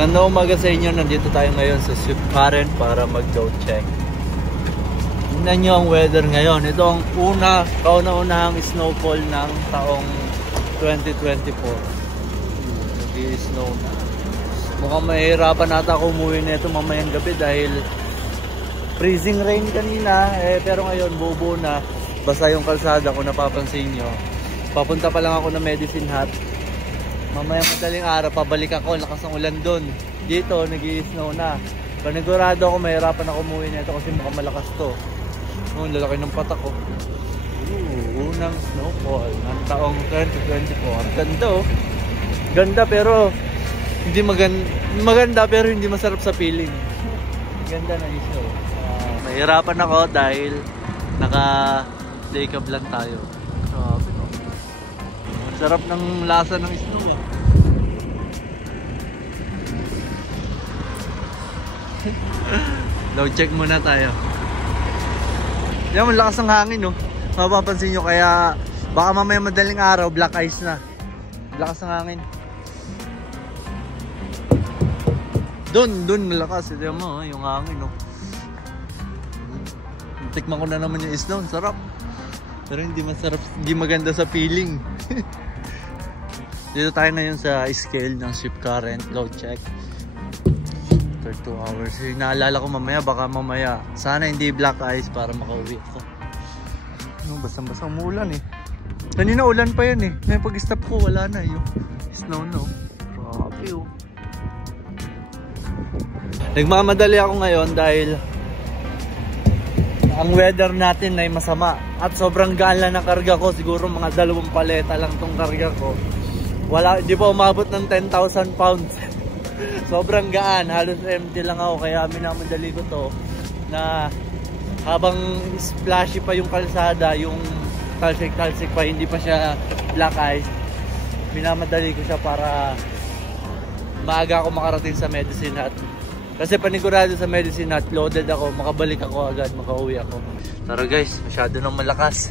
Magandang umaga sa inyo. Nandito tayo ngayon sa Swift Current para mag-load check. Tingnan nyo ang weather ngayon. Ito ang kauna-unahang snowfall ng taong 2024. Nag-i-snow na. Mukhang mahirapan nata ako umuwi na ito mamayang gabi dahil freezing rain kanina. Pero ngayon buo na. Basa yung kalsada kung napapansin nyo. Papunta pa lang ako ng Medicine Hat. Mamayang madaling araw, pabalik ako, lakas ng ulan doon. Dito, nag-i-snow na. Panigurado ako, mahirapan ako umuwi nito kasi mukhang malakas to. Lalaki ng patak ko. Unang snowfall ng taong 2024. Ganda oh. Ganda pero hindi maganda pero hindi masarap sa feeling. Ganda na yung snow. Mahirapan ako dahil naka-day cab lang tayo. Sarap ng lasa ng snow. Load check muna tayo. Yan, malakas ng hangin no. Mapapansin nyo kaya baka mamaya madaling araw black ice na. Lakas ng hangin. Doon malakas. Ito mo yung hangin no. Tikman ko na naman yung snow. Sarap. Pero hindi masarap, hindi maganda sa feeling. Dito tayo ngayon sa scale ng Swift Current load check. 2 hours. Naalala ko baka mamaya sana hindi black ice para makauwi ako. Basang-basa umulan eh. Kanina ulan pa yan eh. Ngayon pag stop ko wala na yung snow no. Grabe oh. Nagmamadali ako ngayon dahil ang weather natin ay masama at sobrang gaan lang ng karga ko. Siguro mga 2 paleta lang tong karga ko. Hindi pa umabot ng 10,000 pounds. Sobrang gaan, halos empty lang ako kaya minamadali ko to na habang splashy pa yung kalsada, yung talsik-talsik pa, hindi pa siya black ice, minamadali ko siya para maaga ako makarating sa Medicine Hat. Kasi panigurado sa Medicine Hat, loaded ako, makabalik ako agad, makauwi ako. Tara guys, masyado nang malakas.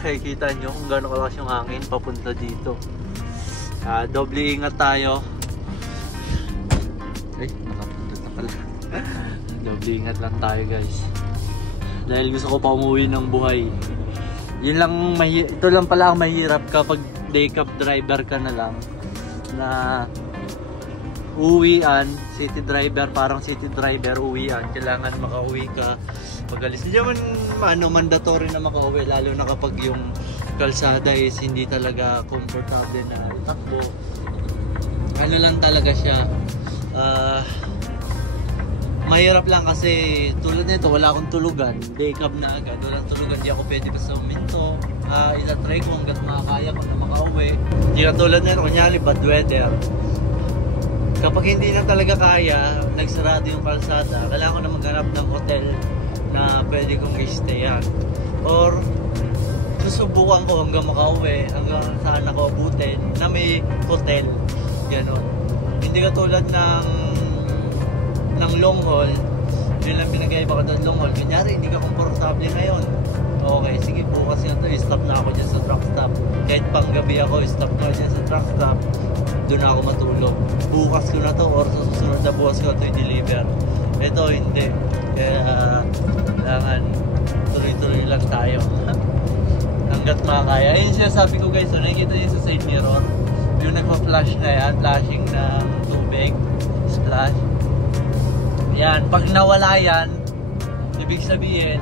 Kita nyo kung gano'ng kalakas yung hangin papunta dito. Doble ingat tayo. Nakapunta na pala. Doble ingat lang tayo guys. Dahil gusto ko pa umuwi ng buhay. Yun lang, ito lang pala ang mahirap kapag day cab driver ka na lang. Na uwian, city driver, parang city driver uwian. Kailangan makauwi ka. Pag-alis, hindi naman mandatory na makauwi. Lalo na kapag yung kalsada is hindi talaga komportable na itakbo. Ano lang talaga siya. Mahirap lang kasi tulad nito wala akong tulugan, day cab na agad, walang tulugan, di ako pwede pa sa minto. Itatry ko hanggat makakaya ko na makauwi. Di ka tulad nito, kunyari bad weather, kapag hindi na talaga kaya, nagsarado yung kalsada, kailangan ko na maghanap ng hotel na pwede kong i-stayan or susubukan ko hanggang makauwi, hanggang saan ako abutin na may hotel, gano'n. Hindi ka tulad ng long haul, yun lang pinag-iba ka doon long haul. Kunyari, hindi ka komportable ngayon. Okay, sige, bukas yun to, stop na ako dyan sa truck stop. Kahit pang gabi ako, stop na dyan sa truck stop, doon ako matulog. Bukas ko na to, or sa susunod na bukas ko to i-deliver. Ito, hindi. Kaya, kailangan tuloy-tuloy lang tayo. Hanggat makakaya. Ayun siya sabi ko guys, so nakikita niyo sa side mirror, yung nagpa-flash na yan, flashing ng tubig, splash. Yan, pag nawala yan, ibig sabihin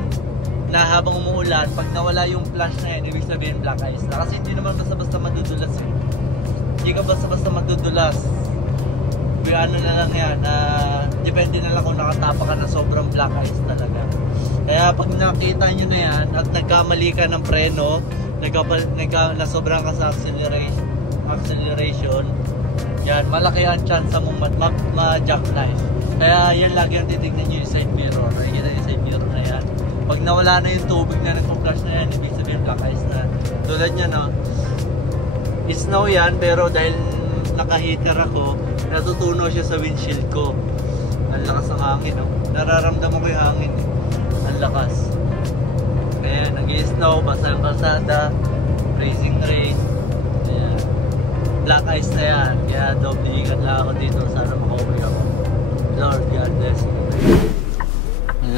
na habang umuulan, pag nawala yung flash na yan, ibig sabihin black ice na. Kasi hindi naman basta-basta madudulas. Hindi ka basta-basta madudulas. Kaya ano na lang yan, depende na lang kung nakatapa ka na sobrang black ice talaga. Kaya pag nakita nyo na yan, at nagkamali ka ng preno, na sobrang ka sa acceleration, yan, malaki ang chance mong ma-jackknife. Kaya yan lagi ang titignan nyo yung side mirror. Nakikita yung side mirror na yan. Pag nawala na yung tubig na nagpa-flash na yan, ibig sabihin black ice na. Tulad nyo no, snow yan, pero dahil naka-heater ako, natutunaw siya sa windshield ko. Ang lakas ng hangin no? Nararamdaman ko yung hangin. Ang lakas. Kaya nag-i-snow, basa yung kalsada, freezing rain. Kaya black ice na yan. Kaya doble ingat lang ako dito. Sana makauwi ako.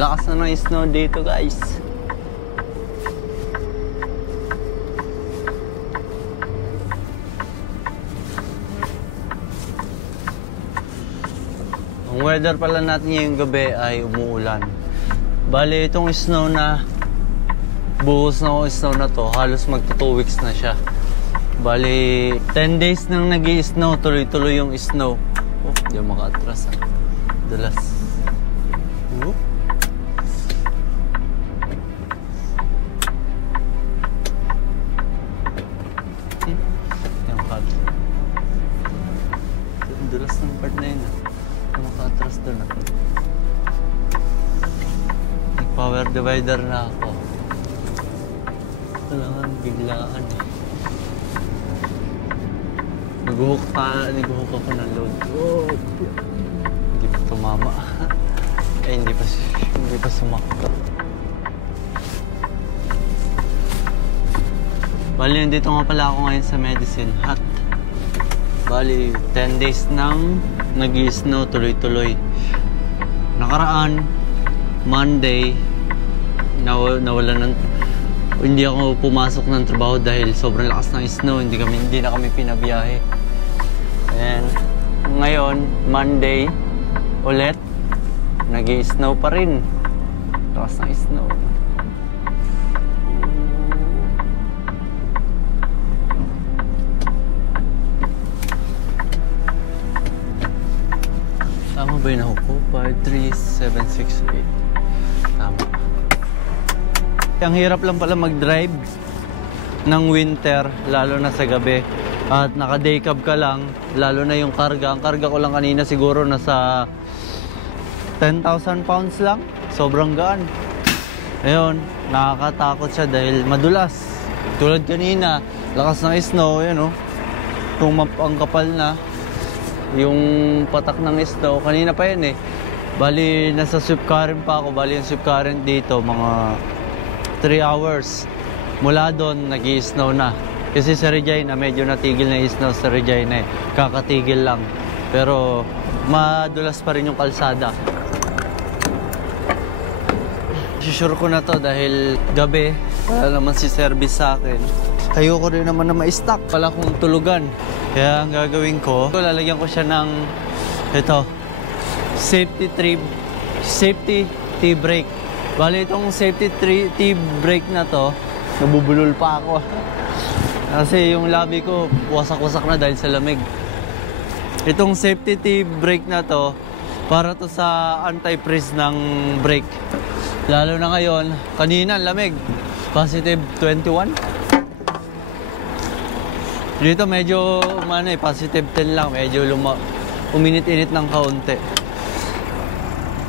Lakas na ng snow dito, guys. Ang weather pala natin ngayong gabi ay umuulan. Bali, itong snow na buhos na snow na to, halos magto 2 weeks na siya. Bali, 10 days nang nag-i-snow, tuloy-tuloy yung snow. Oh, hindi ako maka-atras ah. Dalas. Oh. Yan maka-atras. Dalas ng part na yun ah. Maka-atras doon ah. Power divider na ako. Kailangan biglaan eh. Nag-hook ako ng load. Oh, hindi pa tumama. Eh, hindi pa sumakto. Bali, nandito nga pala ako ngayon sa Medicine Hat. Bali, 10 days nang nag-i-snow tuloy-tuloy. Nakaraan, Monday, hindi ako pumasok ng trabaho dahil sobrang lakas ng snow. Hindi na kami pinabiyahe. And ngayon, Monday, ulit, nag-i-snow pa rin. Lakas ng snow. Tama ba yung nahook ko? 5, 3, 7, 6, 8. Tama. Ang hirap lang pala mag-drive ng winter, lalo na sa gabi. At naka-day cab ka lang, lalo na yung karga. Ang karga ko lang kanina siguro nasa 10,000 pounds lang. Sobrang gaan. Ayun, nakakatakot siya dahil madulas. Tulad kanina, lakas ng snow, yan o. Ang kapal na. Yung patak ng snow, kanina pa yan eh. Bali, nasa swift current pa ako. Bali, yung swift current dito, mga 3 hours. Mula doon, nag-i-snow na. Kasi sa Regina, medyo natigil na i-snow sa Regina eh. Kakatigil lang. Pero, madulas pa rin yung kalsada. Sure ko na to dahil gabi, wala naman si service sa akin. Ayoko rin naman na ma-stock. Wala kong tulugan. Kaya ang gagawin ko, lalagyan ko siya ng ito, safety T-brake. Bali itong safety T-brake na to, nabubulol pa ako. Kasi yung labi ko, wasak-wasak na dahil sa lamig. Itong safety T-brake na to, para to sa anti-freeze ng brake. Lalo na ngayon, kanina lamig, positive 21. Dito medyo positive 10 lang, medyo uminit-init ng kaunti.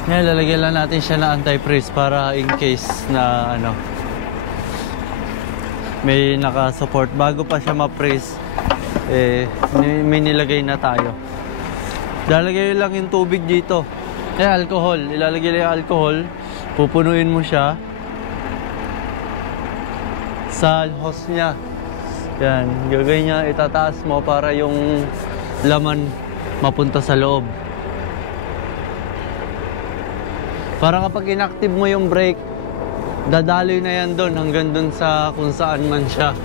Ngayon, lalagyan lang natin siya na anti-freeze para in case na may naka-support. Bago pa siya ma-freeze, may nilagay na tayo. Lalagay lang yung tubig dito. Alcohol. Ilalagay lang yung alcohol. Pupunuin mo siya sa hose niya. Yan. Gagawin niya, itataas mo para yung laman mapunta sa loob. Para kapag inactive mo yung brake, dadaloy na yan doon hanggang doon sa kung saan man siya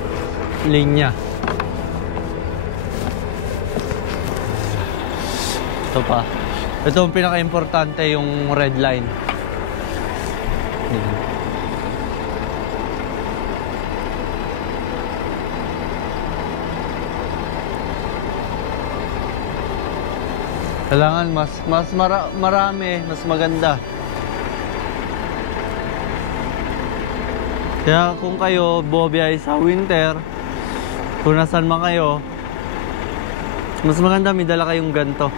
linya. Ito pa. Ito ang pinaka-importante, yung red line. Kailangan marami, mas maganda. Kaya kung kayo bobiyay sa winter, kung nasan man kayo, mas maganda may dala kayong ganto.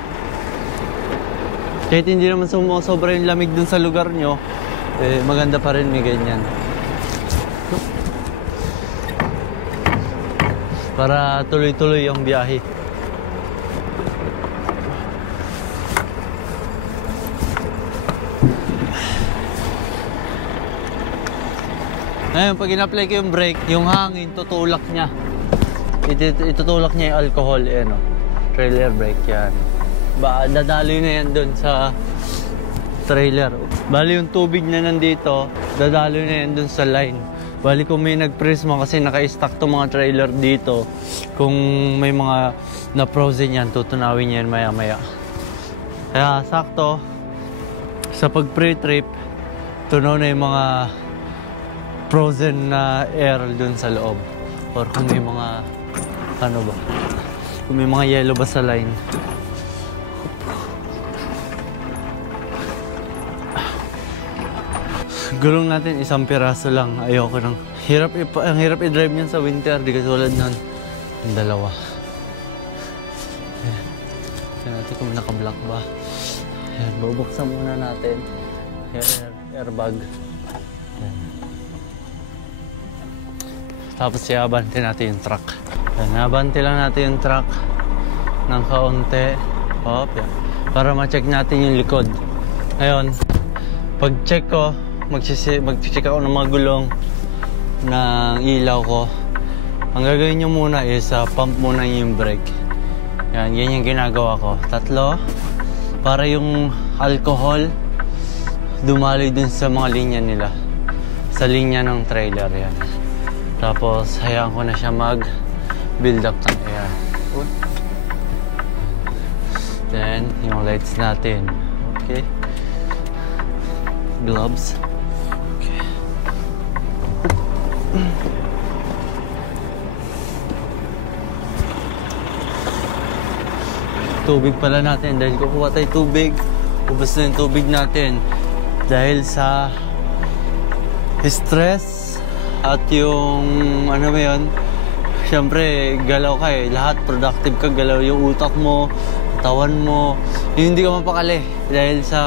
Kahit hindi naman sobra yung lamig dun sa lugar nyo, maganda pa rin may ganyan. Para tuloy-tuloy yung biyahe. Ngayon, pag in-apply ko yung brake, yung hangin, tutulak niya. Itutulak niya yung alcohol, trailer brake yan. Dadaloy na yan dun sa trailer. Bali yung tubig na nandito, dadalo na yan dun sa line. Bali kung may nag-prisma kasi naka-stack to mga trailer dito. Kung may mga na-frozen yan, tutunawin yan maya-maya. Kaya sakto, sa pag-pre-trip, tunaw na yung mga frozen na air dun sa loob. Or kung may mga, ano ba, kung may mga yellow ba sa line. Gulong natin isang piraso lang. Ayoko nang. Ang hirap i-drive niyan sa winter. Di katulad nun. Yung dalawa. Ayan. Tignan natin kung naka-block ba. Ayan. Bubuksan muna natin. Airbag. Ayan. Tapos iabante natin yung truck. Ayan. Abante lang natin yung truck ng kaunti. Hop. Yan. Para ma-check natin yung likod. Ngayon, pag-check ko, mag-check ako ng mga gulong ng ilaw ko. Ang gagawin nyo muna is pump muna yung brake. Yan yung ginagawa ko. 3 para yung alcohol dumaloy dun sa mga linya nila, sa linya ng trailer. Yan. Tapos hayaan ko na siya mag build up ng air. Then yung lights natin. Okay, gloves. Tubig pala natin dahil kukuha tayo tubig. Ubus na yung tubig natin dahil sa stress at yung ano ba yun, syempre galaw ka lahat productive ka, galaw yung utak mo, tawan mo, yung hindi ka mapakali dahil sa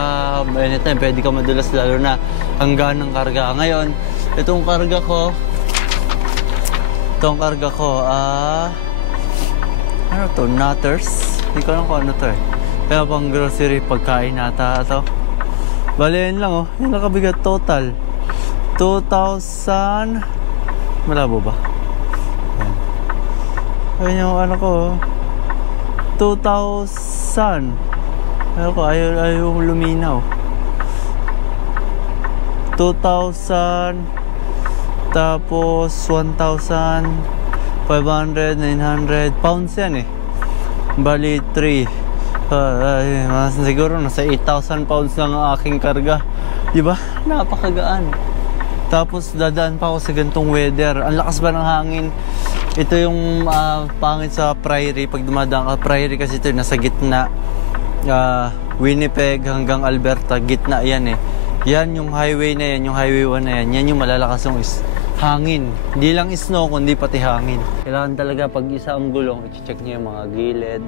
anytime pwede ka madulas, lalo na hanggang ng karga. Ngayon itong karga ko ano to, nutters. Hindi ko alam kung ano to Kaya pang grocery, pagkain ata ito. Bale yan lang yung nakabigat total 2,000. Malabo ba? Ayan yung ano ko 2,000. Ano ko, ayaw luminaw. 2,000. Tapos 1,500, 900 pounds yan Bali 3. Siguro nasa 8,000 pounds lang ang aking karga. Diba? Napakagaan. Tapos dadaan pa ako sa gantong weather. Ang lakas ba ng hangin? Ito yung pangit sa Prairie. Pag dumadaan ka Prairie kasi ito nasa gitna. Winnipeg hanggang Alberta, gitna yan Yan yung highway na yan, yung highway 1 na yan. Yan yung malalakas yung hangin. Hindi lang snow, kundi pati hangin. Kailangan talaga pag isa ang gulong, i-check niyo yung mga gilid.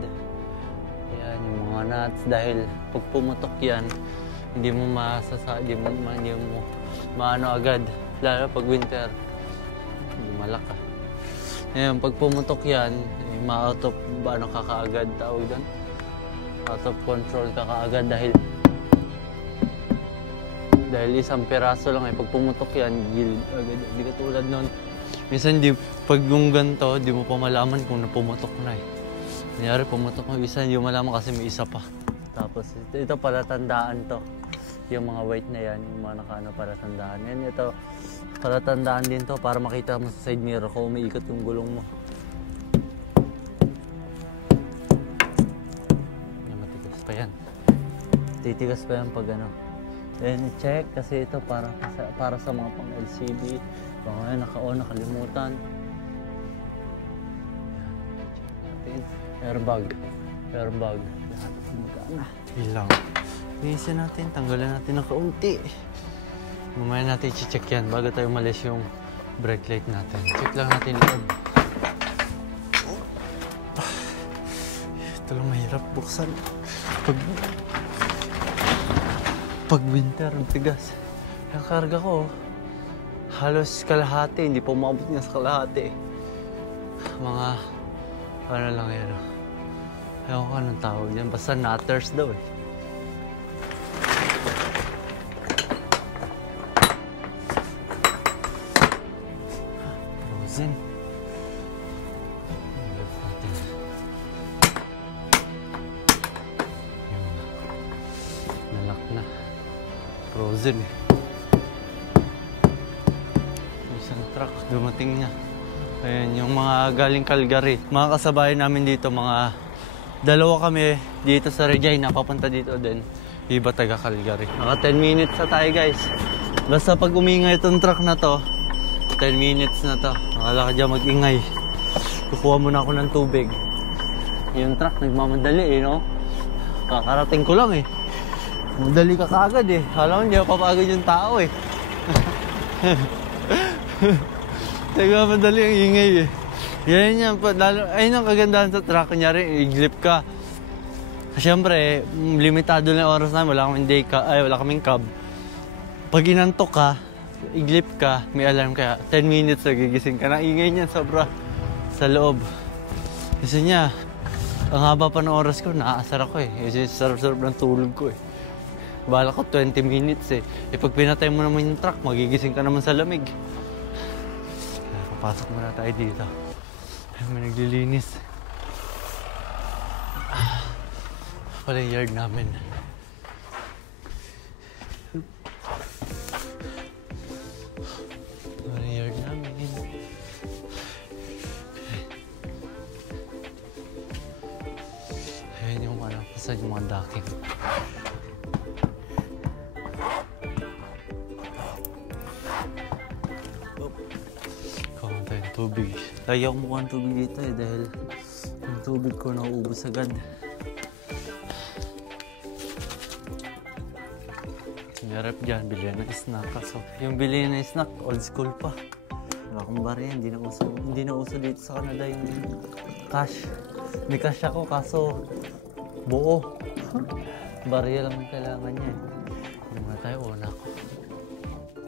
Yan, yung mga nuts. Dahil pag pumutok yan, hindi mo maano agad. Lalo pag winter, malaka. Ngayon, pag pumutok yan, ma-out of, ka kaagad, tawag doon? Out of control ka kaagad dahil isang peraso lang pag pumutok yan, gilid agad. Di ka tulad nun. Minsan pag yung ganito, di mo pa malaman kung napumutok na Nangyari, pumutok mo isa, hindi mo malaman kasi may isa pa. Tapos ito palatandaan to. Yung mga white na yan, yung mga nakaano palatandaan. Yan ito, palatandaan din to para makita mo sa side mirror kung umiikot yung gulong mo. Yan, matigas pa yan. Titigas pa yan pag ano. Then i-check kasi ito para sa mga pang LCD. Kung ngayon naka-on, nakalimutan. Yan. Airbag. Lahat magana. Ilang. Linisin natin, tanggalan natin ng kaunti. Mamaya natin i-check yan bago tayo umalis yung brake light natin. Check lang natin loob. Ito lang mahirap buksan. Pag winter, ang tigas. Yung karga ko, halos kalahati. Hindi pa umabot niya sa kalahati. Mga, ano lang yan. Ewan ko anong tawag yan. Basta nutters daw Frozen. Nalak na. frozen eh. Isang truck, dumating na. Ayan, yung mga galing Calgary. Mga kasabayan namin dito, mga dalawa kami dito sa Regina, papunta dito din. Iba taga Calgary. Naka 10 minutes na tayo guys. Basta pag umingay itong truck na to, 10 minutes na to. Nakala ka dyan mag-ingay. Kukuha muna ako ng tubig. Yung truck nagmamadali eh, no? Kakarating ko lang eh. Madali ka kaagad eh. Alam mo, hindi ako papagod yung tao eh. Nagmamadali ang ingay eh. Yan yan. Ayun ang kagandahan sa truck. Kunyari, i-glip ka. Siyempre, limitado na yung oras namin. Wala kaming cab. Pag inantok ka, i-glip ka, may alarm kaya 10 minutes nagigising ka na. Ingay niyan sobra sa loob. Kasi niya, ang haba pa ng oras ko, naaasar ako eh. Kasi sarap-sarap ng tulog ko eh. Bala ko 20 minutes eh. Pag pinatay mo naman yung truck, magigising ka naman sa lamig. Papasok muna tayo dito. May naglilinis. Pala yung yard namin. Pala yung yard namin. Ayan yung ano, pasad yung mga docking. Kaunta yung tubig. Lagi ako mukha ng tubig dito eh dahil yung tubig ko nauubos agad. Yarap dyan, bilhin ng snack. Kaso yung bilhin ng snack, old school pa. Wala akong bariya, hindi na uso dito sa Canada yung cash. May cash ako kaso buo. Bariya lang ang kailangan niya. Hindi muna tayo, una ko.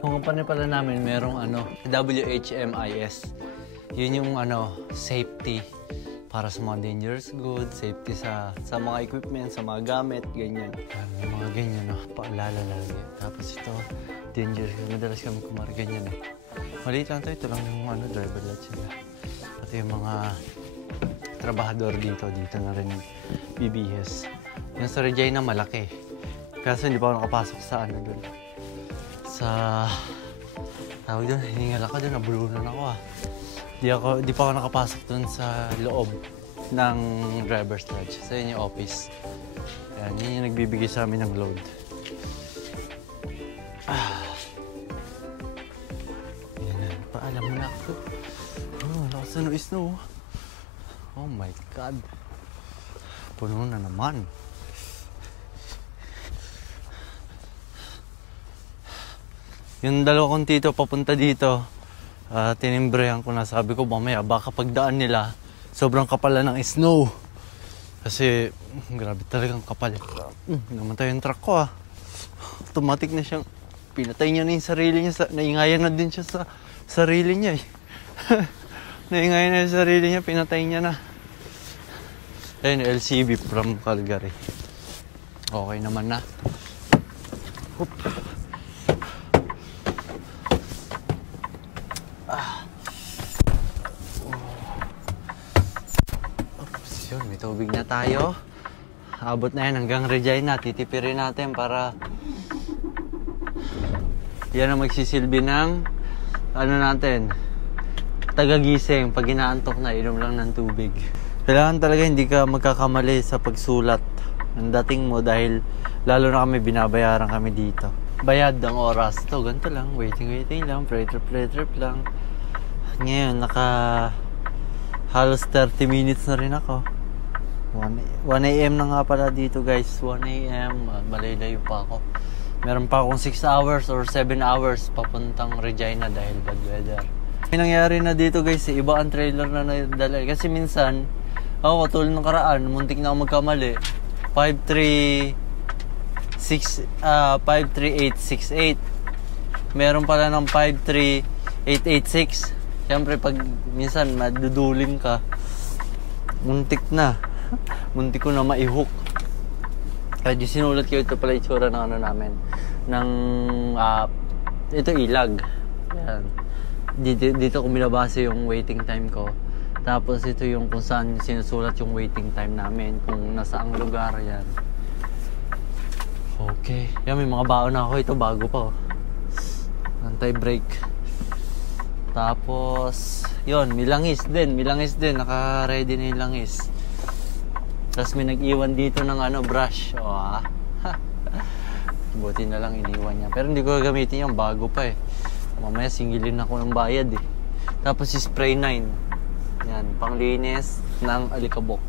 Kung company pala namin, merong WHMIS. Yun yung safety para sa mga dangerous goods, safety sa mga equipment, sa mga gamit, ganyan. Yung mga ganyan, paalala lagi. Tapos ito, dangerous. Madalas kami kumari ganyan eh. Maliit lang to, ito lang yung driver light sila. At yung mga trabahador dito na rin bibihis. Yung sa Regina malaki. Kaso hindi pa ako nakapasok sa doon. Tawag doon, hiningal ako doon, nabulunan ako Di pa ako nakapasok doon sa loob ng driver's lodge. Sa yun yung office. Yan, yun yung nagbibigay sa amin ng load. Yan, paalam mo na ako. Lakas na noise no. Oh my God. Puno na naman. Yung dalawa kong tito papunta dito, tinimbrehan ko na, sabi ko mamaya baka pagdaan nila sobrang kapal ng snow. Kasi grabe talagang kapal. Namatay yung truck ko Automatic na siyang, pinatay niya na yung sarili niya, naingayan na din siya sa sarili niya Naingayan na yung sarili niya, pinatay niya na. Ayun, LCB from Calgary. Okay naman na. Oop. Yun, may tubig na tayo. Abot na yan hanggang Regina. Titipirin natin para yan ang magsisilbi ng natin, tagagising. Pag inaantok na, inom lang ng tubig. Kailangan talaga hindi ka magkakamali sa pagsulat ng dating mo dahil lalo na kami binabayaran kami dito. Bayad ang oras. Ito, ganito lang. Waiting lang. Play trip lang. Ngayon, halos 30 minutes na rin ako. 1 a.m. na nga pala dito guys. 1 a.m. Malayo pa ako. Meron pa akong 6 hours or 7 hours papuntang Regina dahil bad weather. May nangyari na dito guys, iba ang trailer na nadala. Kasi minsan, katulad ng karaan, muntik na ako magkamali. 53868. Meron pala ng 53886. Siyempre pag minsan maduduling ka, muntik ko na maihook. Kaya sinulat ko ito pala itsura ng namin. Ito ilag. Yan. Dito ko binabase yung waiting time ko. Tapos ito yung kung saan sinusulat yung waiting time namin. Kung nasaang lugar yan. Okay. Okay. Yan, may mga baon na ako. Ito, bago pa oh. Anti-brake. Tapos, yun, may langis din. Naka-ready na yung langis. Tapos may nag-iwan dito ng brush. O buti na lang iniwan niya. Pero hindi ko gagamitin yung bago pa eh. Mamaya singilin ako ng bayad eh. Tapos si spray 9. Yan, panglinis ng alikabok.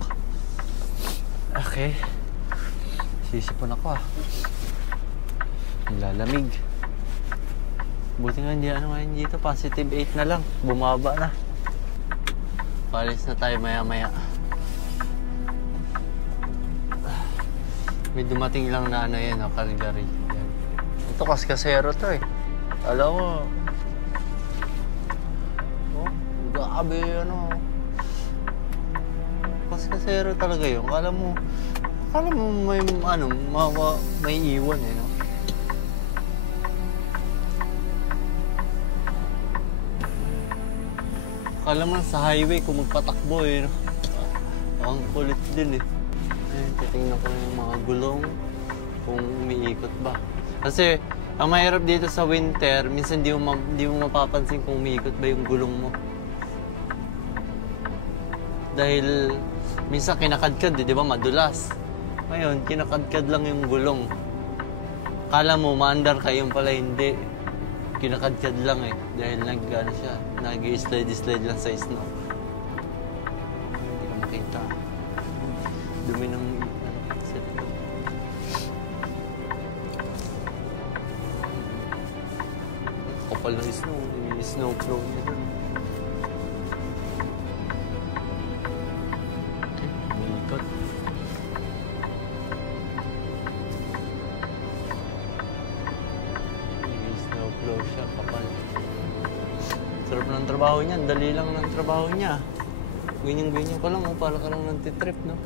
Okay. Sisipon ako Nilalamig. Buti nga hindi ngayon dito. Positive 8 na lang. Bumaba na. Palis na tayo maya-maya. May dumating lang na Calgary. Yan. Ito kaskasero to eh. Alam mo. Grabe kaskasero talaga yun. Kala mo may iwan eh, no? Kala mo sa highway kung magpatakbo eh, no? Ang kulit din eh. Ayun, titingnan ko yung mga gulong kung umiikot ba. Kasi ang mahirap dito sa winter, minsan di mo mapapansin kung umiikot ba yung gulong mo. Dahil minsan kinakadkad di ba, madulas. Ngayon, kinakadkad lang yung gulong. Kala mo, maandar ka, yung pala hindi. Kinakadkad lang eh. Dahil nag-slide lang sa snow. Hindi ko makita. Dumi ng kapal ng snow. Yung snow prone niya dun. Umiikot. Slow siya, kapal. Sarap ng trabaho niya, dali lang ng trabaho niya. Ganyan-ganyan pa lang, para ka lang nagtitrip, no?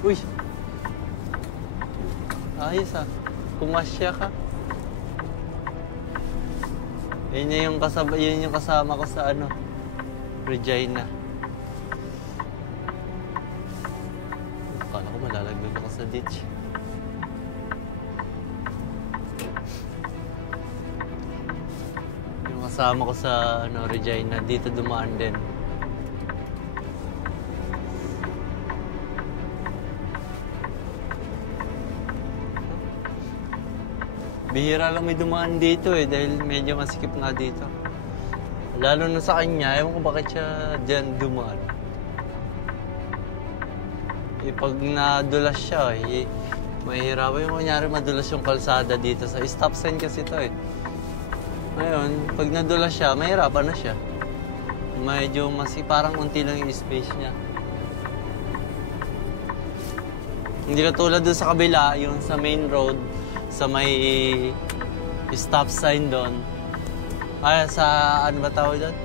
Uy! Ayos kumasya ka. Yun yung kasama ko sa Regina. Akala ko malalaglag ako sa ditch. Kasama ko sa Regina, dito dumaan din. Bihira lang may dumaan dito eh, dahil medyo masikip nga dito. Lalo na sa kanya, ewan ko bakit siya dyan dumaan. Pag nadulas siya mahihirapan yung kunyari madulas yung kalsada dito. Sa stop sign kasi ito eh. Ngayon, pag nadulas siya, mahirapan na siya. Medyo parang unti lang yung space niya. Hindi katulad doon sa kabila, yung sa main road, sa may stop sign doon. Sa ano ba tawag doon?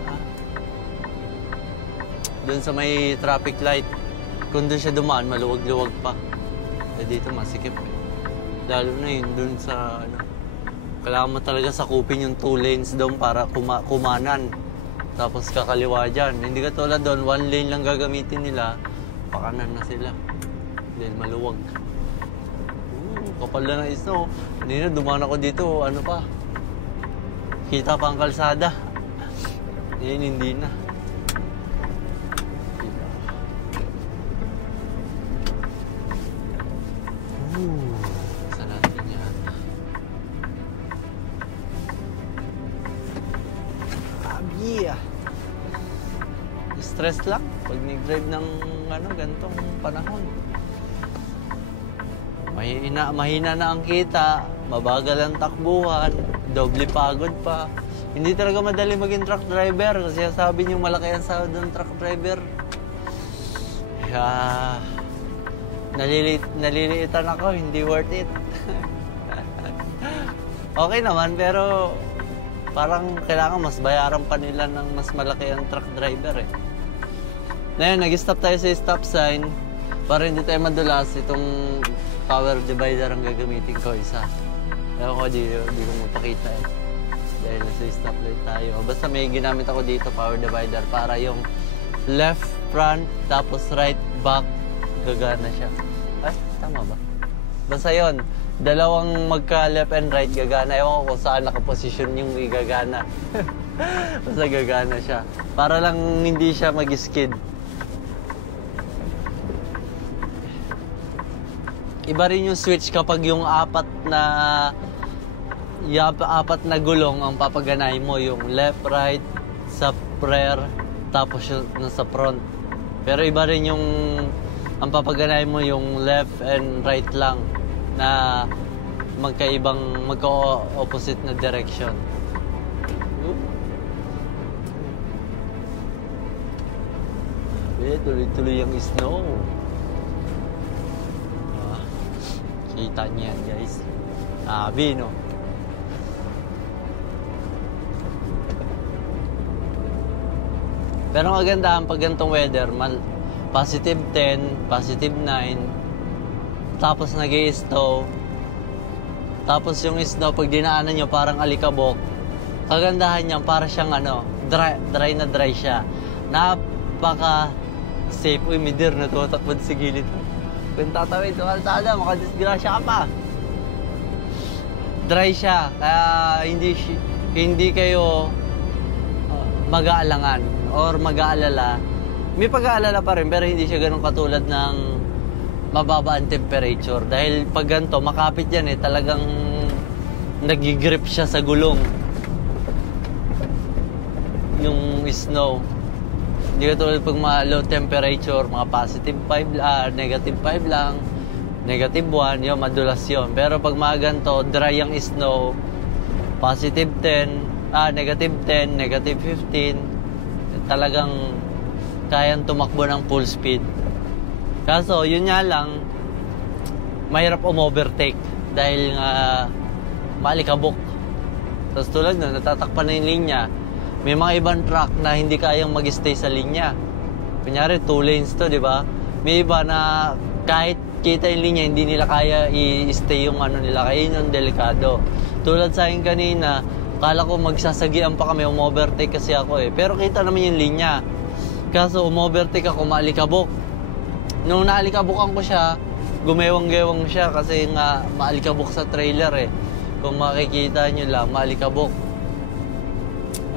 Doon sa may traffic light. Kung doon siya dumaan, maluwag-luwag pa. Dito masikip eh. Lalo na yun, doon sa kailangan mo talaga sakupin yung 2 lanes doon para kumanan. Tapos kakaliwa dyan. Hindi ka tulad doon, 1 lane lang gagamitin nila. Pakanan na sila. Dahil maluwag. Kapal na ng snow. Kanina dumaan ako dito, kita pa ang kalsada. Hindi na. Saan natin yan? Yeah. Stress lang pag nag-drive ng gantong panahon. Mahina na ang kita, mabagal ang takbuhan, doble pagod pa. Hindi talaga madali maging truck driver kasi sabi niyo malaki ang sahod ng truck driver. Kaya naliliitan ako, hindi worth it. Okay naman, pero parang kailangan mas bayaran pa nila ng mas malaki ang truck driver eh. Ngayon, nag-stop tayo sa stop sign para hindi tayo madulas. Itong power divider ang gagamitin ko, isa. Ewan ko, di ko mapakita eh. Dahil nasa stoplight tayo. Basta may ginamit ako dito, power divider, para yung left front, tapos right back, gagana siya. Ay, tama ba? Basta yun, dalawang magka left and right gagana. Ewan ko kung saan nakaposisyon yung gagana. Basta gagana siya. Para lang hindi siya mag-skid. Iba rin yung switch kapag yung apat na gulong ang papaganahin mo. Yung left, right, sa rear, tapos yung nasa front. Pero iba rin yung ang papaganahin mo yung left and right lang na magka-opposite na direction. Tuloy-tuloy yung snow. Kita niya yan, guys. Sabi, no? Pero magandahan pag ganitong weather, positive 10, positive 9, tapos nag-i-snow. Tapos yung snow, pag dinaanan nyo, parang alikabok. Kagandahan niya, para siyang dry na dry siya. Napaka-safe. Uy, midir, natutakbod sa gilid. Kung tatawid sa kalsada, makadisgrasya ka pa. Dry siya, kaya hindi kayo mag-aalangan or mag-aalala. May pag-aalala pa rin, pero hindi siya ganun katulad ng mababa ang temperature. Dahil pag ganito, makapit yan talagang nag-grip siya sa gulong. Yung snow. Hindi katulad pag mga low temperature, mga positive 5, negative 5 lang, negative 1, yun, madulas yun. Pero pag mga ganito, dry ang snow, positive 10, negative 10, negative 15, talagang kayang tumakbo ng full speed. Kaso, yun nga lang, mahirap overtake dahil nga maalikabok. Tapos tulad nun, natatakpan na yung linya. May mga ibang truck na hindi kayang mag-stay sa linya. Kunyari, 2 lanes to, di ba? May iba na kahit kita yung linya, hindi nila kaya i-stay yung nila. Kaya yun yung delikado. Tulad sa akin kanina, kala ko magsasagian pa kami, overtake kasi ako eh. Pero kita naman yung linya. Kaso overtake ako, maalikabok. Nung naalikabokan ko siya, gumewang-gewang siya kasi nga maalikabok sa trailer eh. Kung makikita nyo lang, maalikabok.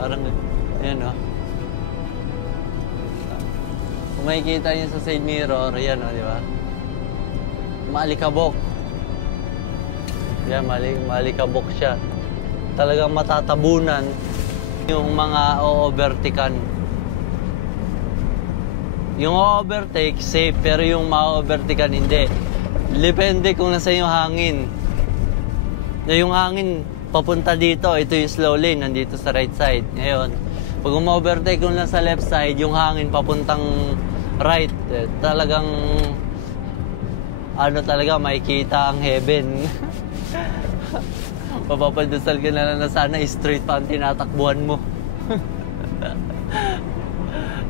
Parang, ayan o. Kung makikita nyo sa side mirror, ayan o, di ba? Maalikabok. Yan, maalikabok siya. Talagang matatabunan yung mga o-overtakean. Yung overtake, safe, pero yung ma-overtakean, hindi. Depende kung nasa yung hangin. Yung hangin, papunta dito, ito yung slow lane, nandito sa right side. Ngayon, pag uma-overtake kung nasa left side, yung hangin papuntang right, talagang, talaga, makikita ang heaven. Papapaldasal ka na sana straight pa ang tinatakbuhan mo.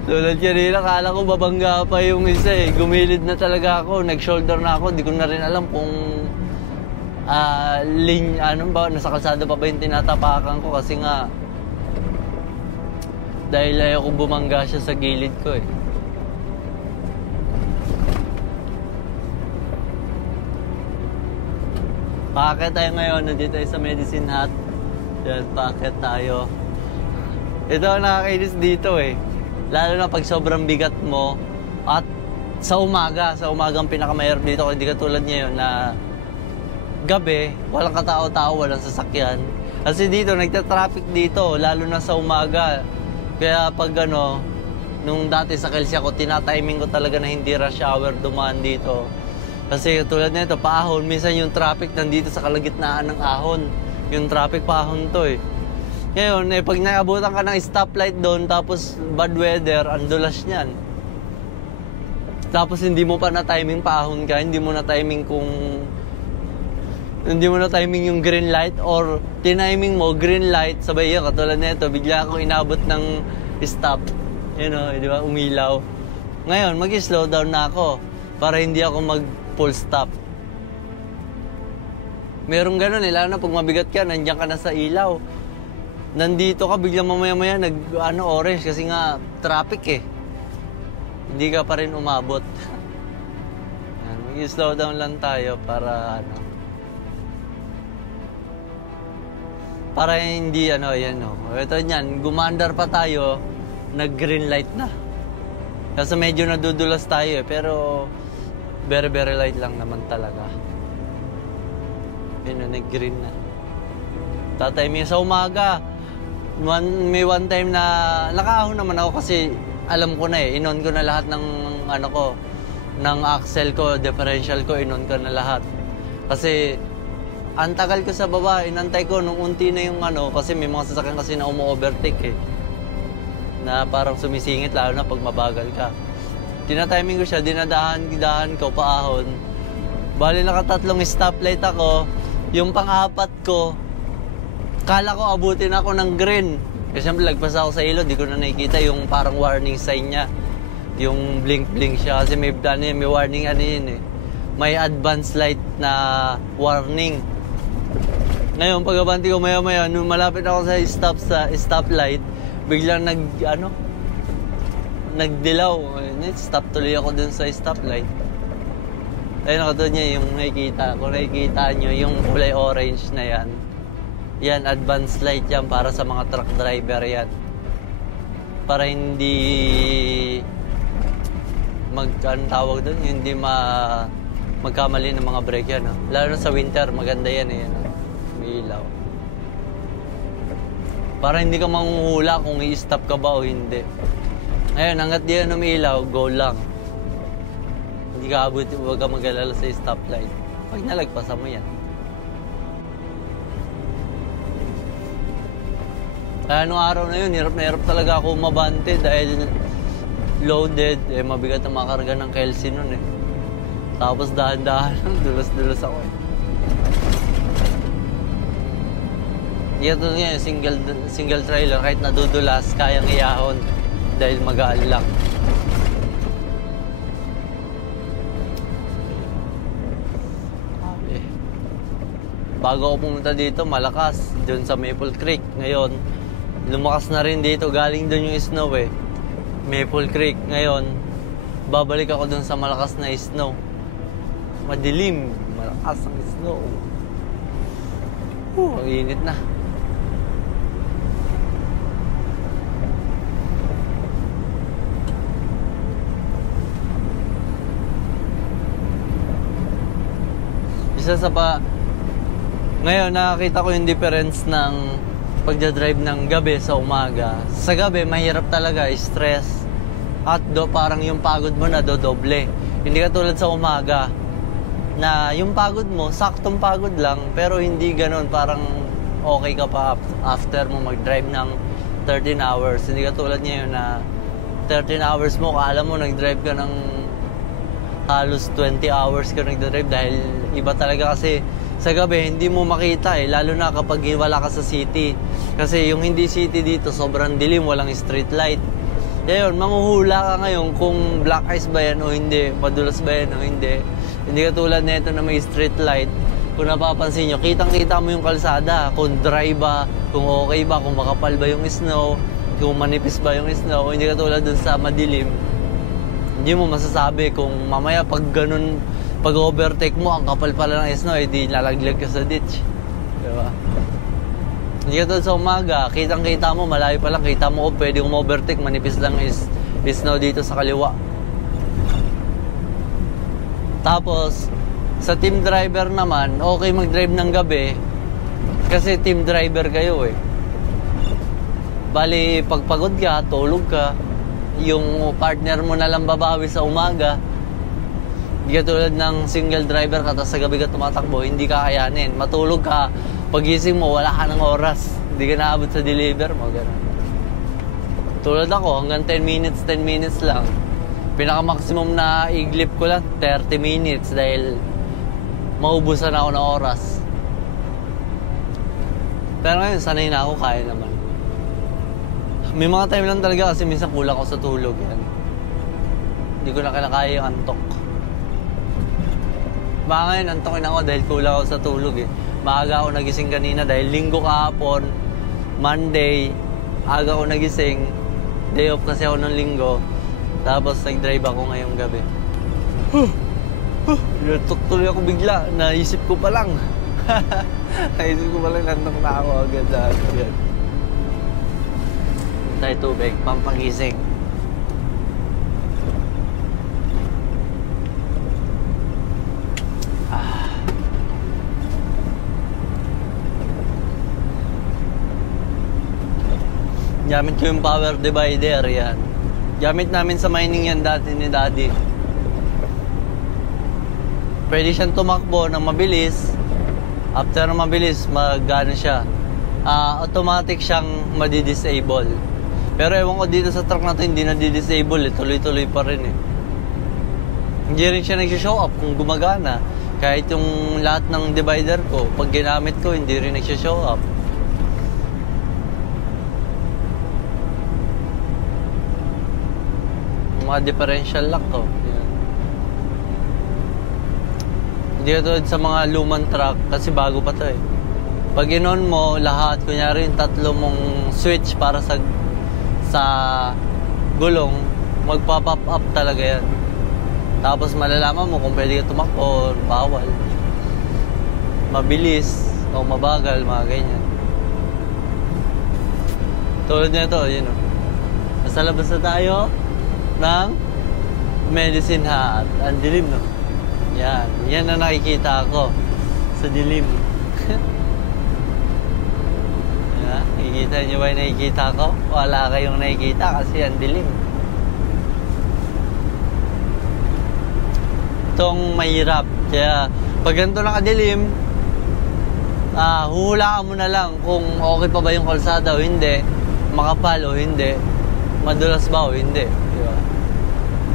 Tulad kanina, kala ko babangga pa yung isa eh. Gumilid na talaga ako, nag-shoulder na ako. Di ko na rin alam kung nasa kalsada pa ba yung tinatapakan ko. Kasi nga, dahil ayaw ko bumangga siya sa gilid ko eh. Packet tayo ngayon, nandito tayo sa Medicine Hat. Yan, packet tayo. Ito ang nakakainis dito eh. Lalo na pag sobrang bigat mo at sa umagang pinakamahirap dito, hindi katulad ngayon na gabi, walang katao-tao, walang sasakyan. Kasi dito, nagta-traffic dito, lalo na sa umaga. Kaya pag nung dati sa Kelsey ako, tinatiming ko talaga na hindi rush hour dumaan dito. Kasi tulad nito, paahon, minsan yung traffic nandito sa kalagitnaan ng ahon. Yung traffic paahon to eh. Ngayon, pag naabutan ka ng stoplight doon, tapos bad weather, ang dulas niyan. Tapos hindi mo pa na-timing paahon ka, hindi mo na-timing yung green light or tiniming mo, green light, sabay yun, katulad nito, bigla akong inabot ng stop. Di ba, umilaw. Ngayon, mag-slow down na ako para hindi ako mag-full stop. Merong ganun lalo na pag mabigat ka, nandiyan ka na sa ilaw. Nandito ka, biglang mamaya-maya orange kasi nga traffic eh. Hindi ka pa rin umabot. Yan, Mag-slow down lang tayo para ano. Para hindi ano, yan o. Ito niyan, gumandar pa tayo, nag-green light na. Kasi medyo nadudulas tayo pero very very light lang naman talaga. Yun o, nag-green na. Tatime sa umaga. May one time na nakaahon naman ako kasi alam ko na inon ko na lahat ng ano ko, ng axle ko, differential ko, inon ko na lahat. Kasi ang tagal ko sa baba, inantay ko nung unti na yung ano, kasi may mga sasakyan kasi na umu-overtake na parang sumisingit lalo na pag mabagal ka. Tinatiming ko siya, dinadahan ko paahon. Bali nakatatlong stoplight ako, yung pang-apat ko, kala ko abutin ako ng green. Kasi siyempre lagpas ako sa ilog, di ko na nakikita yung parang warning sign niya. Yung blink-blink siya kasi may warning ano yun May advanced light na warning. Ngayon, pag-abanti ko maya-maya, nung malapit ako sa stoplight, biglang nagdilaw. Stop tuloy ako dun sa stoplight. Ayun ako doon niya yung nakikita. Kung nakikita nyo, yung kulay orange na yan. Yan, advanced light yan para sa mga truck driver yan. Para hindi tawag doon, hindi magkamali ng mga brake yan. Lalo na sa winter, maganda yan yan. May ilaw. Para hindi ka manghuhula kung i-stop ka ba o hindi. Ngayon, hanggat di yan umiilaw, go lang. Hindi ka abot, huwag ka mag-alala sa stoplight. Pag nalagpasan mo yan. Kaya nung araw na yun, hirap na hirap talaga ako mabante dahil loaded. Mabigat na makarga ng Kelsey nun Tapos dahan-dahan, dulas-dulas ako Ito nga single trailer, kahit nadudulas, kayang iyahon dahil magaan lang. Bago ako pumunta dito, malakas dun sa Maple Creek. Ngayon, lumakas na rin dito, galing dun yung snow Maple Creek. Ngayon, babalik ako dun sa malakas na snow. Madilim, malakas ang snow. Ang init na. Isa sa ngayon, nakakita ko yung difference ng pagdadrive ng gabi sa umaga. Sa gabi, mahirap talaga, stress. At parang yung pagod mo na dodoble. Hindi ka tulad sa umaga na yung pagod mo, saktong pagod lang, pero hindi ganun. Parang okay ka pa after mo mag-drive ng 13 hours. Hindi ka tulad ngayon na 13 hours mo, kaalam mo nag-drive ka ng halos 20 hours ka nag-drive dahil iba talaga kasi sa gabi, hindi mo makita lalo na kapag wala ka sa city. Kasi yung hindi city dito, sobrang dilim, walang street light. Ngayon, manghuhula ka ngayon kung black ice ba yan o hindi, madulas ba yan o hindi. Hindi ka tulad nito na may street light. Kung napapansin nyo, kitang-kita mo yung kalsada, kung dry ba, kung okay ba, kung makapal ba yung snow, kung manipis ba yung snow, o hindi ka tulad dun sa madilim. Hindi mo masasabi kung mamaya pag ganun, pag overtake mo, ang kapal pala ng snow, di lalaglag ka sa ditch. Diba? Hindi ka tulad sa umaga, kitang-kita mo, malayo pa lang, kita mo ko pwede kong overtake, manipis lang is snow dito sa kaliwa. Tapos, sa team driver naman, okay mag-drive ng gabi, kasi team driver kayo Bali, pag pagod ka, tulog ka, yung partner mo na lang babawi sa umaga. Hindi ka tulad ng single driver ka, tapos sa gabi ka tumatakbo, hindi ka kayanin. Matulog ka, pagising mo, wala ka ng oras. Hindi ka naabot sa deliver mo, gano'n. Tulad ako, hanggang 10 minutes lang. Pinaka-maximum na iglip ko lang, 30 minutes dahil maubusan ako ng oras. Pero ngayon, sanay na ako, kaya naman. May mga time lang talaga kasi minsan kulang ako sa tulog. Hindi ko na kinakaya yung antok. Baka ngayon, antokin ako dahil kulang ako sa tulog Maaga ako nagising kanina dahil linggo kahapon, Monday, aga ako nagising. Day off kasi ako ng linggo. Tapos nag-drive ako ngayong gabi. Nilutok tuloy ako bigla. Naisip ko pa lang. Naisip ko pa lang, nantok na ako agad. Tayo tubig, pampagising. Gamit ko yung power divider, yan. Gamit namin sa mining yan dati ni Daddy. Pwede siyang tumakbo ng mabilis. After ng mabilis, magano siya. Automatic siyang madi-disable. Pero ewan ko dito sa truck na to, hindi na-disable eh. Tuloy-tuloy pa rin eh. Hindi rin siya nag-show up kung gumagana. Kahit yung lahat ng divider ko, pag ginamit ko, hindi rin nag-show up. Mga differential lock to. Yan. Hindi katulad sa mga lumang truck kasi bago pa to eh. Pag in-on mo lahat, kunyari yung tatlo mong switch para sa gulong, magpa-pop up talaga yan. Tapos malalaman mo kung pwede ka tumakbo o bawal. Mabilis o mabagal, mga ganyan. Tulad nito, yun o. Nasa labas na tayo ng Medicine Hat. Ang dilim, no? Yan. Yan na nakikita ako sa dilim. Yan. Nakikita nyo ba yung nakikita ko? Wala kayong nakikita kasi ang dilim. Itong mahirap. Kaya pag ganito nakadilim, huhulaan mo na lang kung okay pa ba yung kalsada o hindi, makapal o hindi, madulas ba o hindi. Diba?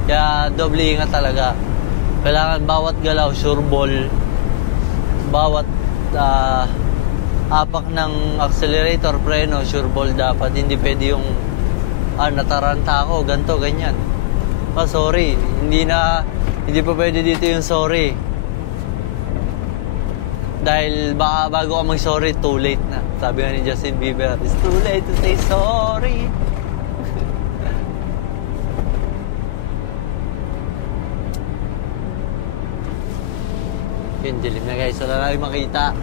Kaya doble ingat talaga. Kailangan bawat galaw, sure ball. Bawat apak ng accelerator, preno, sure ball dapat. Hindi pwede yung nataranta ako, ganto, ganyan. Sorry, hindi pa pwede dito yung sorry. Dahil baka bago ka mag-sorry, too late na. Sabi nga ni Justin Bieber, it's too late to say sorry. Yun, dilim na guys. Wala na rin makita.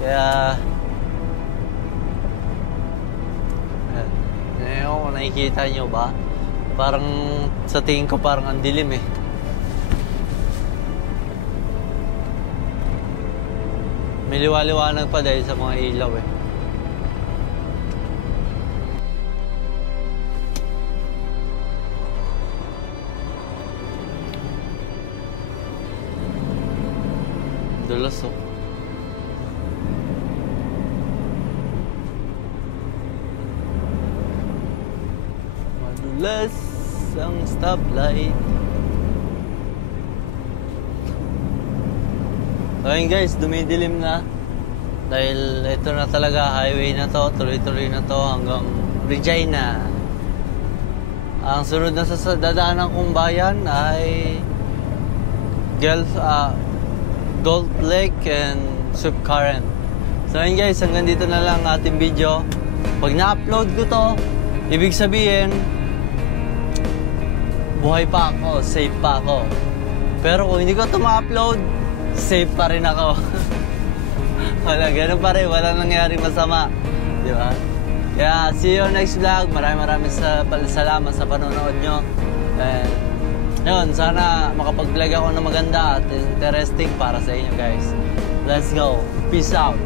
Kaya ngayon kung nakikita nyo ba, parang sa tingin ko parang ang dilim eh. May liwa-liwanag pa dahil sa mga ilaw eh. Dulas oh. Madulas ang stoplight. Ayun guys, dumidilim na. Dahil ito na talaga, highway na to, tuloy-tuloy na to hanggang Regina. Ang sunod na sa dadaanan kong bayan ay Gold Lake and Swift Current. So ayun guys, hanggang dito na lang ating video. Pag na-upload ko to, ibig sabihin buhay pa ako, safe pa ako. Pero kung hindi ko to ma-upload, safe pa rin ako. Wala, ganun pa rin, walang nangyari masama, di ba? Kaya see you next vlog. Maraming salamat sa panonood nyo. And yun, sana makapag-vlog ako na maganda at interesting para sa inyo guys. Let's go. Peace out.